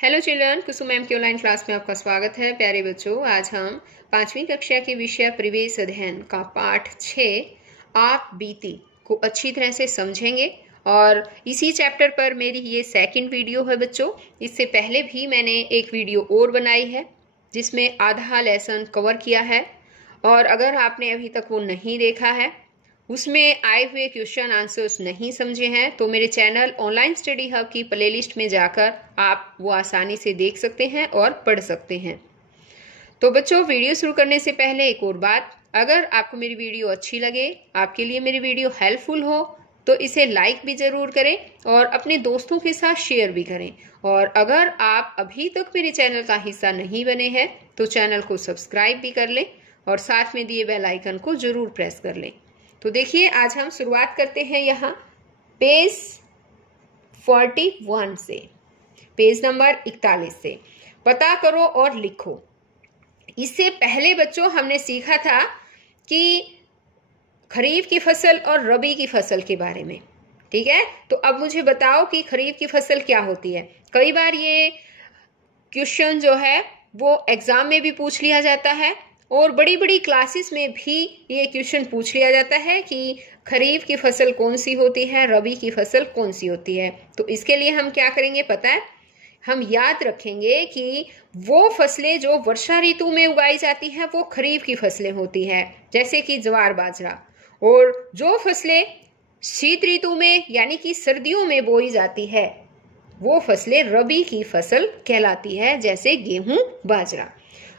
Hello children, कुसुम ma'am की online class में आपका स्वागत है। प्यारे बच्चों, आज हम 5वीं कक्षा के विषय परिवेश अध्ययन का पाठ 6 आप बीती को अच्छी तरह से समझेंगे। और इसी चैप्टर पर मेरी ये सेकंड वीडियो है बच्चों। इससे पहले भी मैंने एक वीडियो और बनाई है जिसमें आधा लेसन कवर किया है, और अगर आपने अभी तक वो नहीं देखा है, उसमें आए हुए क्वेश्चन आंसर्स नहीं समझे हैं, तो मेरे चैनल ऑनलाइन स्टडी हब की प्लेलिस्ट में जाकर आप वो आसानी से देख सकते हैं और पढ़ सकते हैं। तो बच्चों, वीडियो शुरू करने से पहले एक और बात, अगर आपको मेरी वीडियो अच्छी लगे, आपके लिए मेरी वीडियो हेल्पफुल हो, तो इसे लाइक भी जरूर करें और अपने दोस्तों के साथ शेयर भी करें। और अगर आप अभी तक मेरे चैनल का हिस्सा नहीं बने हैं तो चैनल को सब्सक्राइब भी कर लें और साथ में दिए बेल आइकन को जरूर प्रेस कर लें। तो देखिए, आज हम शुरुआत करते हैं यहाँ पेज 41 से, पेज नंबर 41 से। पता करो और लिखो। इससे पहले बच्चों हमने सीखा था कि खरीफ की फसल और रबी की फसल के बारे में, ठीक है। तो अब मुझे बताओ कि खरीफ की फसल क्या होती है। कई बार ये क्वेश्चन जो है वो एग्जाम में भी पूछ लिया जाता है और बड़ी बड़ी क्लासेस में भी ये क्वेश्चन पूछ लिया जाता है कि खरीफ की फसल कौन सी होती है, रबी की फसल कौन सी होती है। तो इसके लिए हम क्या करेंगे पता है, हम याद रखेंगे कि वो फसलें जो वर्षा ऋतु में उगाई जाती हैं वो खरीफ की फसलें होती हैं, जैसे कि ज्वार बाजरा। और जो फसलें शीत ऋतु में यानी कि सर्दियों में बोई जाती है वो फसलें रबी की फसल कहलाती है, जैसे गेहूं बाजरा।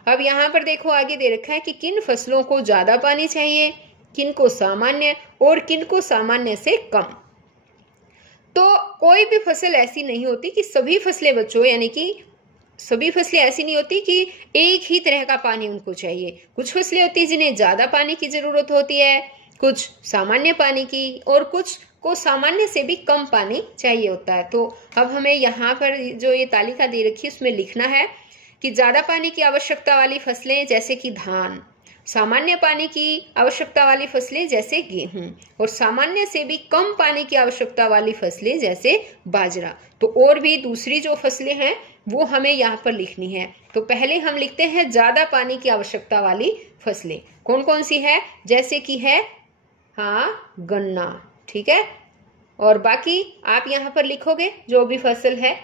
अब यहाँ पर देखो, आगे दे रखा है कि किन फसलों को ज्यादा पानी चाहिए, किन को सामान्य और किन को सामान्य से कम। तो कोई भी फसल ऐसी नहीं होती कि सभी फसलें बच्चों, यानी कि सभी फसलें ऐसी नहीं होती कि एक ही तरह का पानी उनको चाहिए। कुछ फसलें होती है जिन्हें ज्यादा पानी की जरूरत होती है, कुछ सामान्य पानी की, और कुछ को सामान्य से भी कम पानी चाहिए होता है। तो अब हमें यहाँ पर जो ये तालिका दे रखी है उसमें लिखना है कि ज्यादा पानी की आवश्यकता वाली फसलें जैसे कि धान, सामान्य पानी की आवश्यकता वाली फसलें जैसे गेहूं, और सामान्य से भी कम पानी की आवश्यकता वाली फसलें जैसे बाजरा। तो और भी दूसरी जो फसलें हैं वो हमें यहाँ पर लिखनी है। तो पहले हम लिखते हैं ज्यादा पानी की आवश्यकता वाली फसलें कौन कौन सी है, जैसे कि है गन्ना, ठीक है। और बाकी आप यहाँ पर लिखोगे जो भी फसल है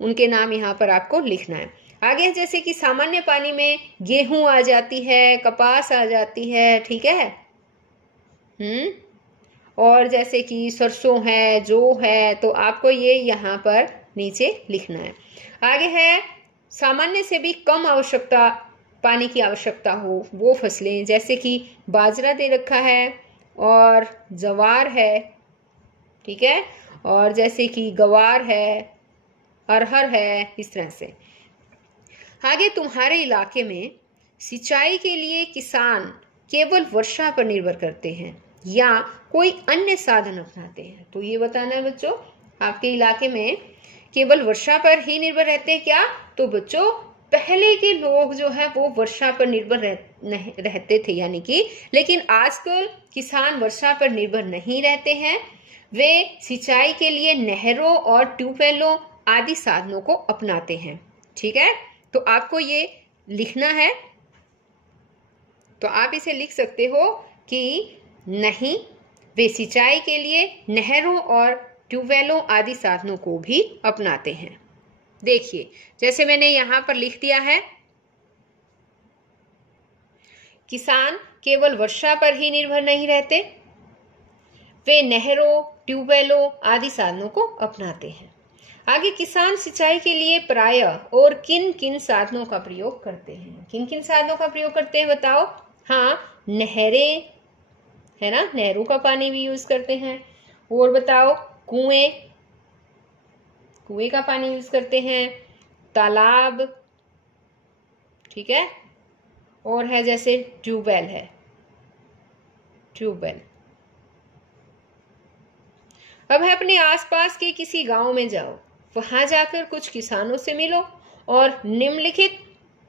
उनके नाम यहाँ पर आपको लिखना है। आगे जैसे कि सामान्य पानी में गेहूं आ जाती है, कपास आ जाती है, ठीक है। और जैसे कि सरसों है, जौ है, तो आपको ये यहाँ पर नीचे लिखना है। आगे है सामान्य से भी कम आवश्यकता, पानी की आवश्यकता हो वो फसलें, जैसे कि बाजरा दे रखा है और ज्वार है, ठीक है। और जैसे कि गवार है, अरहर है, इस तरह से। आगे तुम्हारे इलाके में सिंचाई के लिए किसान केवल वर्षा पर निर्भर करते हैं या कोई अन्य साधन अपनाते हैं। तो ये बताना है बच्चों, आपके इलाके में केवल वर्षा पर ही निर्भर रहते हैं क्या। तो बच्चों, पहले के लोग जो है वो वर्षा पर निर्भर रहते थे, यानी कि, लेकिन आजकल किसान वर्षा पर निर्भर नहीं रहते हैं। वे सिंचाई के लिए नहरों और ट्यूबवेलों आदि साधनों को अपनाते हैं, ठीक है। तो आपको ये लिखना है। तो आप इसे लिख सकते हो कि नहीं, वे सिंचाई के लिए नहरों और ट्यूबवेलों आदि साधनों को भी अपनाते हैं। देखिए, जैसे मैंने यहां पर लिख दिया है, किसान केवल वर्षा पर ही निर्भर नहीं रहते, वे नहरों, ट्यूबवेलों आदि साधनों को अपनाते हैं। आगे किसान सिंचाई के लिए प्रायः और किन किन साधनों का प्रयोग करते हैं। किन किन साधनों का प्रयोग करते हैं बताओ। नहरें है ना, नहरों का पानी भी यूज करते हैं। और बताओ, कुएं का पानी यूज करते हैं, तालाब, ठीक है। और है जैसे ट्यूबवेल है, ट्यूबवेल। अब है अपने आसपास के किसी गांव में जाओ, वहां जाकर कुछ किसानों से मिलो और निम्नलिखित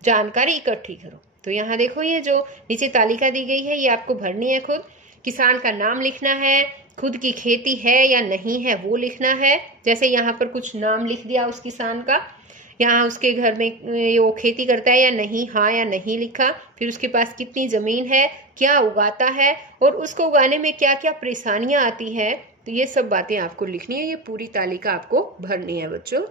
जानकारी इकट्ठी करो। तो यहाँ देखो, ये जो नीचे तालिका दी गई है ये आपको भरनी है खुद। किसान का नाम लिखना है, खुद की खेती है या नहीं है वो लिखना है। जैसे यहाँ पर कुछ नाम लिख दिया उस किसान का, यहाँ उसके घर में वो खेती करता है या नहीं, हाँ या नहीं लिखा। फिर उसके पास कितनी जमीन है, क्या उगाता है और उसको उगाने में क्या क्या परेशानियां आती है, तो ये सब बातें आपको लिखनी है। ये पूरी तालिका आपको भरनी है बच्चों।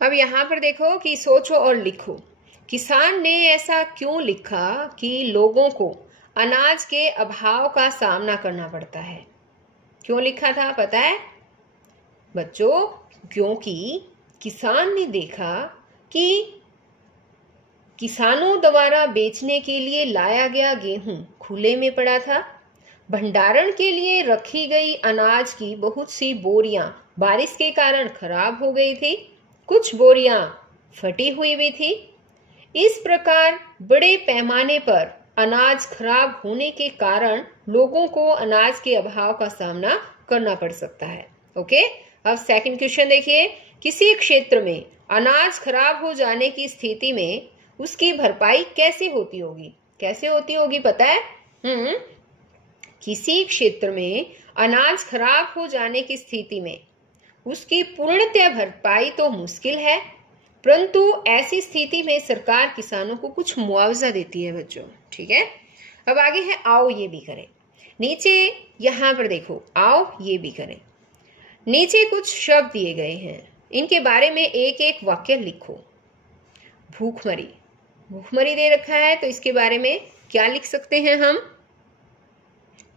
अब यहाँ पर देखो कि सोचो और लिखो। किसान ने ऐसा क्यों लिखा कि लोगों को अनाज के अभाव का सामना करना पड़ता है? क्यों लिखा था पता है बच्चों? क्योंकि किसान ने देखा कि किसानों द्वारा बेचने के लिए लाया गया गेहूं खुले में पड़ा था। भंडारण के लिए रखी गई अनाज की बहुत सी बोरियां बारिश के कारण खराब हो गई थी, कुछ बोरियां फटी हुई भी थी। इस प्रकार बड़े पैमाने पर अनाज खराब होने के कारण लोगों को अनाज के अभाव का सामना करना पड़ सकता है। ओके, अब सेकंड क्वेश्चन देखिए। किसी क्षेत्र में अनाज खराब हो जाने की स्थिति में उसकी भरपाई कैसे होती होगी? कैसे होती होगी पता है? किसी क्षेत्र में अनाज खराब हो जाने की स्थिति में उसकी पूर्णतः भरपाई तो मुश्किल है, परंतु ऐसी स्थिति में सरकार किसानों को कुछ मुआवजा देती है बच्चों। ठीक है, अब आगे है आओ ये भी करें। नीचे यहां पर देखो, आओ ये भी करें। नीचे कुछ शब्द दिए गए हैं, इनके बारे में एक एक वाक्य लिखो। भूखमरी, भूखमरी दे रखा है तो इसके बारे में क्या लिख सकते हैं हम?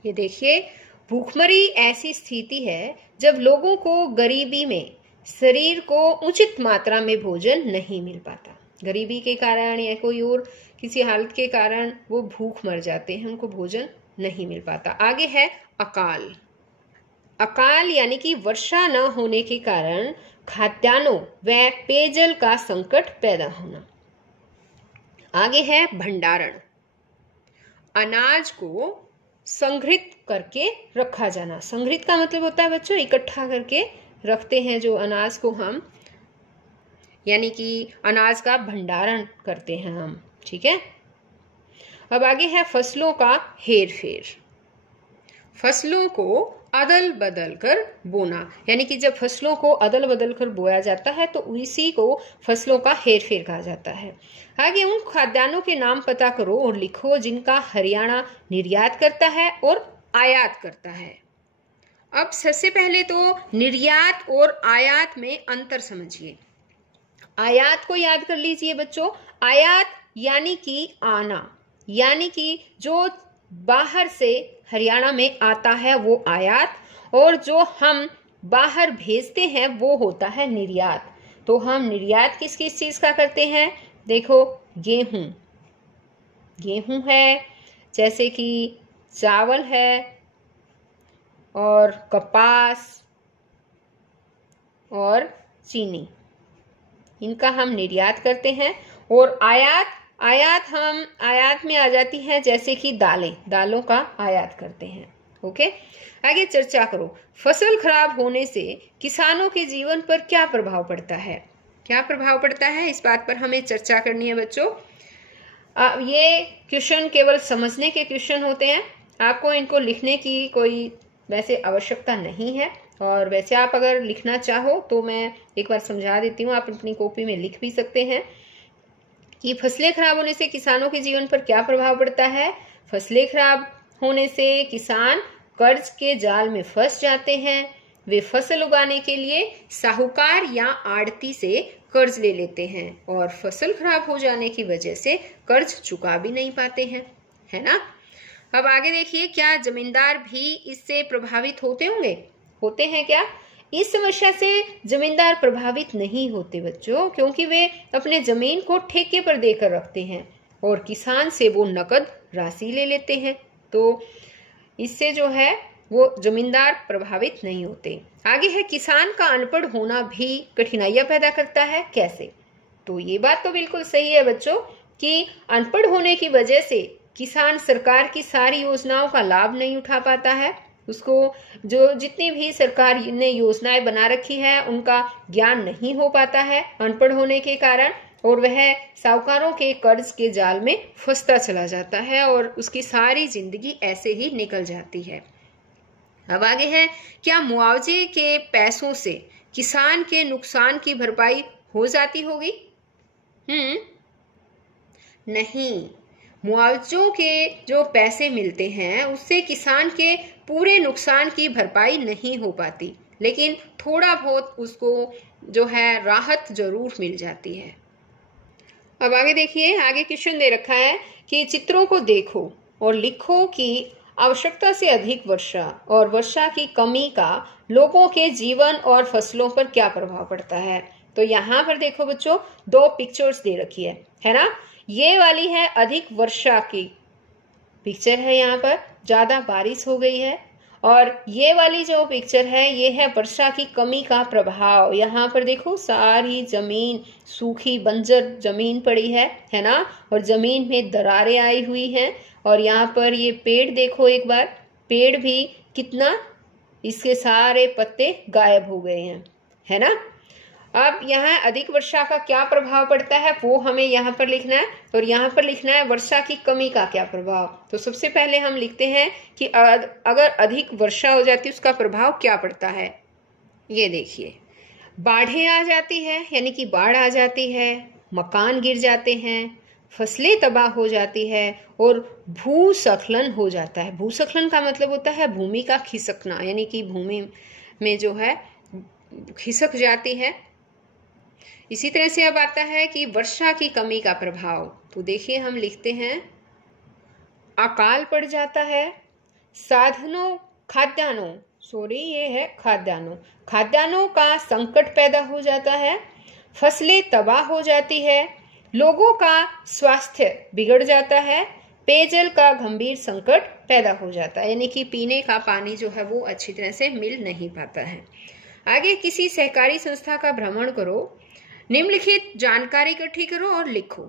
ये देखिए, भूखमरी ऐसी स्थिति है जब लोगों को गरीबी में शरीर को उचित मात्रा में भोजन नहीं मिल पाता। गरीबी के कारण या कोई और किसी हालत के कारण वो भूख मर जाते हैं, उनको भोजन नहीं मिल पाता। आगे है अकाल। अकाल यानी कि वर्षा न होने के कारण खाद्यान्नों व पेयजल का संकट पैदा होना। आगे है भंडारण। अनाज को संग्रहित करके रखा जाना। संग्रहित का मतलब होता है बच्चों इकट्ठा करके रखते हैं जो अनाज को हम, यानी कि अनाज का भंडारण करते हैं हम। ठीक है, अब आगे है फसलों का हेर फेर। फसलों को अदल बदल कर बोना, यानी कि जब फसलों को अदल बदल कर बोया जाता है तो इसी को फसलों का हेर फेर कहा जाता है। आगे उन खाद्यान्नों के नाम पता करो और लिखो जिनका हरियाणा निर्यात करता है और आयात करता है। अब सबसे पहले तो निर्यात और आयात में अंतर समझिए। आयात को याद कर लीजिए बच्चों। आयात यानी कि आना, यानी कि जो बाहर से हरियाणा में आता है वो आयात, और जो हम बाहर भेजते हैं वो होता है निर्यात। तो हम निर्यात किस किस चीज का करते हैं? देखो, गेहूं, गेहूं है, जैसे कि चावल है, और कपास और चीनी, इनका हम निर्यात करते हैं। और आयात में आ जाती है जैसे कि दालें, दालों का आयात करते हैं। ओके, आगे चर्चा करो। फसल खराब होने से किसानों के जीवन पर क्या प्रभाव पड़ता है? क्या प्रभाव पड़ता है, इस बात पर हमें चर्चा करनी है बच्चों। ये क्वेश्चन केवल समझने के क्वेश्चन होते हैं, आपको इनको लिखने की कोई वैसे आवश्यकता नहीं है। और वैसे आप अगर लिखना चाहो तो मैं एक बार समझा देती हूँ, आप अपनी कॉपी में लिख भी सकते हैं कि फसलें खराब होने से किसानों के जीवन पर क्या प्रभाव पड़ता है। फसलें खराब होने से किसान कर्ज के जाल में फंस जाते हैं। वे फसल उगाने के लिए साहूकार या आड़ती से कर्ज ले लेते हैं और फसल खराब हो जाने की वजह से कर्ज चुका भी नहीं पाते हैं, है ना। अब आगे देखिए, क्या जमींदार भी इससे प्रभावित होते होंगे? होते हैं क्या? इस समस्या से जमींदार प्रभावित नहीं होते बच्चों, क्योंकि वे अपने जमीन को ठेके पर देकर रखते हैं और किसान से वो नकद राशि ले लेते हैं। तो इससे जो है वो जमींदार प्रभावित नहीं होते। आगे है, किसान का अनपढ़ होना भी कठिनाइयां पैदा करता है। कैसे? तो ये बात तो बिल्कुल सही है बच्चों कि अनपढ़ होने की वजह से किसान सरकार की सारी योजनाओं का लाभ नहीं उठा पाता है। उसको जो जितनी भी सरकार ने योजनाएं बना रखी है उनका ज्ञान नहीं हो पाता है अनपढ़ होने के कारण, और वह साहूकारों के कर्ज के जाल में फंसता चला जाता है और उसकी सारी जिंदगी ऐसे ही निकल जाती है। अब आगे है, क्या मुआवजे के पैसों से किसान के नुकसान की भरपाई हो जाती होगी? नहीं, मुआवजों के जो पैसे मिलते हैं उससे किसान के पूरे नुकसान की भरपाई नहीं हो पाती, लेकिन थोड़ा बहुत उसको जो है राहत जरूर मिल जाती है। अब आगे देखिए, आगे क्वेश्चन दे रखा है कि चित्रों को देखो और लिखो कि आवश्यकता से अधिक वर्षा और वर्षा की कमी का लोगों के जीवन और फसलों पर क्या प्रभाव पड़ता है। तो यहाँ पर देखो बच्चों, दो पिक्चर्स दे रखी है ना। ये वाली है अधिक वर्षा की पिक्चर है, यहाँ पर ज्यादा बारिश हो गई है, और ये वाली जो पिक्चर है ये है वर्षा की कमी का प्रभाव। यहाँ पर देखो सारी जमीन सूखी बंजर जमीन पड़ी है ना, और जमीन में दरारें आई हुई हैं, और यहाँ पर ये पेड़ देखो एक बार, पेड़ भी कितना, इसके सारे पत्ते गायब हो गए हैं, है ना। अब यहाँ अधिक वर्षा का क्या प्रभाव पड़ता है वो हमें यहाँ पर लिखना है, और यहाँ पर लिखना है वर्षा की कमी का क्या प्रभाव। तो सबसे पहले हम लिखते हैं कि अगर अधिक वर्षा हो जाती है उसका प्रभाव क्या पड़ता है। ये देखिए, बाढ़ें आ जाती है, यानी कि बाढ़ आ जाती है, मकान गिर जाते हैं, फसलें तबाह हो जाती है, और भूस्खलन हो जाता है। भूस्खलन का मतलब होता है भूमि का खिसकना, यानी कि भूमि में जो है खिसक जाती है। इसी तरह से अब आता है कि वर्षा की कमी का प्रभाव। तो देखिए हम लिखते हैं, अकाल पड़ जाता है, खाद्यान्नों का संकट पैदा हो जाता है, फसलें तबाह हो जाती है, लोगों का स्वास्थ्य बिगड़ जाता है, पेयजल का गंभीर संकट पैदा हो जाता है, यानी कि पीने का पानी जो है वो अच्छी तरह से मिल नहीं पाता है। आगे, किसी सहकारी संस्था का भ्रमण करो, निम्नलिखित जानकारी इकट्ठी करो और लिखो।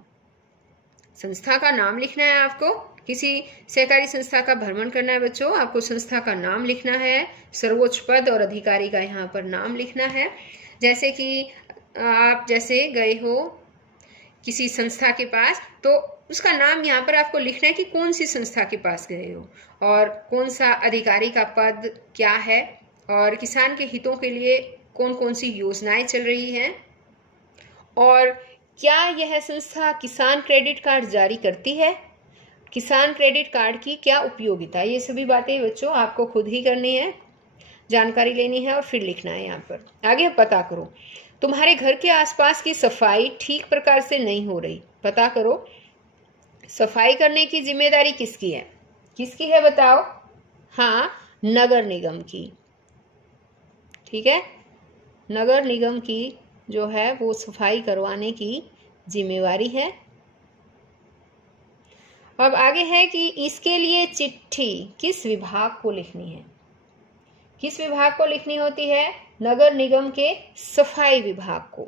संस्था का नाम लिखना है आपको, किसी सहकारी संस्था का भ्रमण करना है बच्चों, आपको संस्था का नाम लिखना है, सर्वोच्च पद और अधिकारी का यहाँ पर नाम लिखना है। जैसे कि आप जैसे गए हो किसी संस्था के पास, तो उसका नाम यहाँ पर आपको लिखना है कि कौन सी संस्था के पास गए हो, और कौन सा अधिकारी का पद क्या है, और किसान के हितों के लिए कौन कौन सी योजनाएं चल रही हैं, और क्या यह संस्था किसान क्रेडिट कार्ड जारी करती है, किसान क्रेडिट कार्ड की क्या उपयोगिता। ये सभी बातें बच्चों आपको खुद ही करनी है, जानकारी लेनी है और फिर लिखना है यहाँ पर। आगे पता करो, तुम्हारे घर के आसपास की सफाई ठीक प्रकार से नहीं हो रही, पता करो सफाई करने की जिम्मेदारी किसकी है, किसकी है बताओ। हाँ, नगर निगम की। ठीक है, नगर निगम की जो है वो सफाई करवाने की जिम्मेवारी है। अब आगे है कि इसके लिए चिट्ठी किस विभाग को लिखनी है, किस विभाग को लिखनी होती है, नगर निगम के सफाई विभाग को।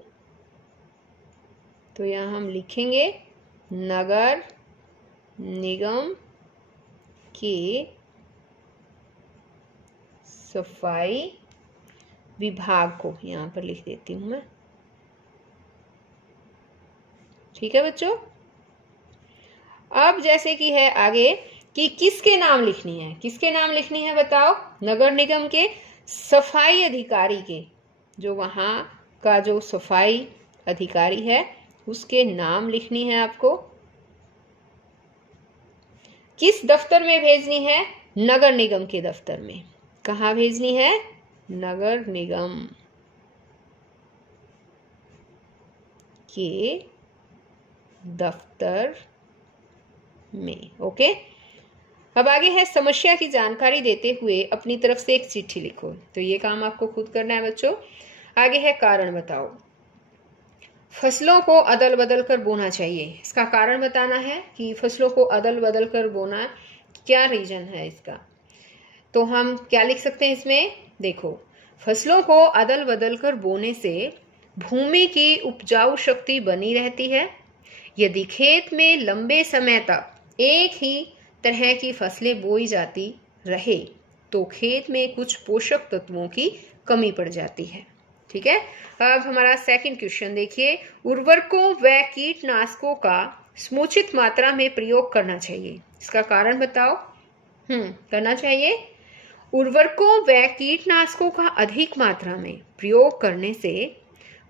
तो यहां हम लिखेंगे नगर निगम के सफाई विभाग को, यहां पर लिख देती हूं मैं। ठीक है बच्चों। अब जैसे कि है आगे कि किसके नाम लिखनी है, किसके नाम लिखनी है बताओ, नगर निगम के सफाई अधिकारी के, जो वहां का जो सफाई अधिकारी है उसके नाम लिखनी है आपको। किस दफ्तर में भेजनी है, नगर निगम के दफ्तर में। कहाँ भेजनी है, नगर निगम के दफ्तर में। ओके। अब आगे है, समस्या की जानकारी देते हुए अपनी तरफ से एक चिट्ठी लिखो। तो ये काम आपको खुद करना है बच्चों। आगे है, कारण बताओ। फसलों को अदल बदल कर बोना चाहिए, इसका कारण बताना है कि फसलों को अदल बदल कर बोना क्या रीजन है इसका। तो हम क्या लिख सकते हैं इसमें, देखो, फसलों को अदल बदल कर बोने से भूमि की उपजाऊ शक्ति बनी रहती है। यदि खेत में लंबे समय तक एक ही तरह की फसलें बोई जाती रहे तो खेत में कुछ पोषक तत्वों की कमी पड़ जाती है। ठीक है। अब हमारा सेकंड क्वेश्चन देखिए, उर्वरकों व कीटनाशकों का समुचित मात्रा में प्रयोग करना चाहिए, इसका कारण बताओ। करना चाहिए। उर्वरकों व कीटनाशकों का अधिक मात्रा में प्रयोग करने से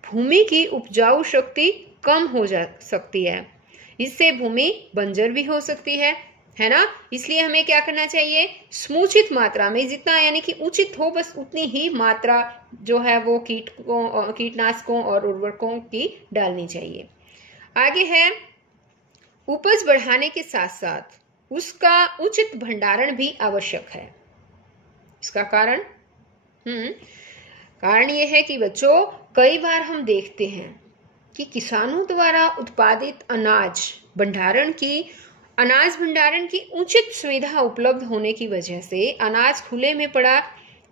भूमि की उपजाऊ शक्ति कम हो जा सकती है। इससे भूमि बंजर भी हो सकती है ना। इसलिए हमें क्या करना चाहिए, समुचित मात्रा में, जितना यानी कि उचित हो बस उतनी ही मात्रा जो है वो कीटनाशकों और उर्वरकों की डालनी चाहिए। आगे है, उपज बढ़ाने के साथ साथ उसका उचित भंडारण भी आवश्यक है। इसका कारण यह है कि बच्चों, कई बार हम देखते हैं कि किसानों द्वारा उत्पादित अनाज भंडारण की उचित सुविधा उपलब्ध होने की वजह से अनाज खुले में पड़ा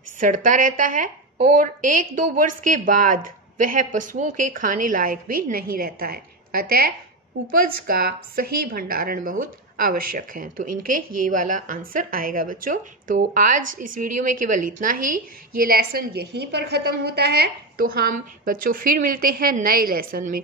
सड़ता रहता है और 1-2 वर्ष के बाद वह पशुओं के खाने लायक भी नहीं रहता है। अतः उपज का सही भंडारण बहुत आवश्यक है। तो इनके ये वाला आंसर आएगा बच्चों। तो आज इस वीडियो में केवल इतना ही। ये लेसन यहीं पर खत्म होता है। तो हम बच्चों फिर मिलते हैं नए लेसन में।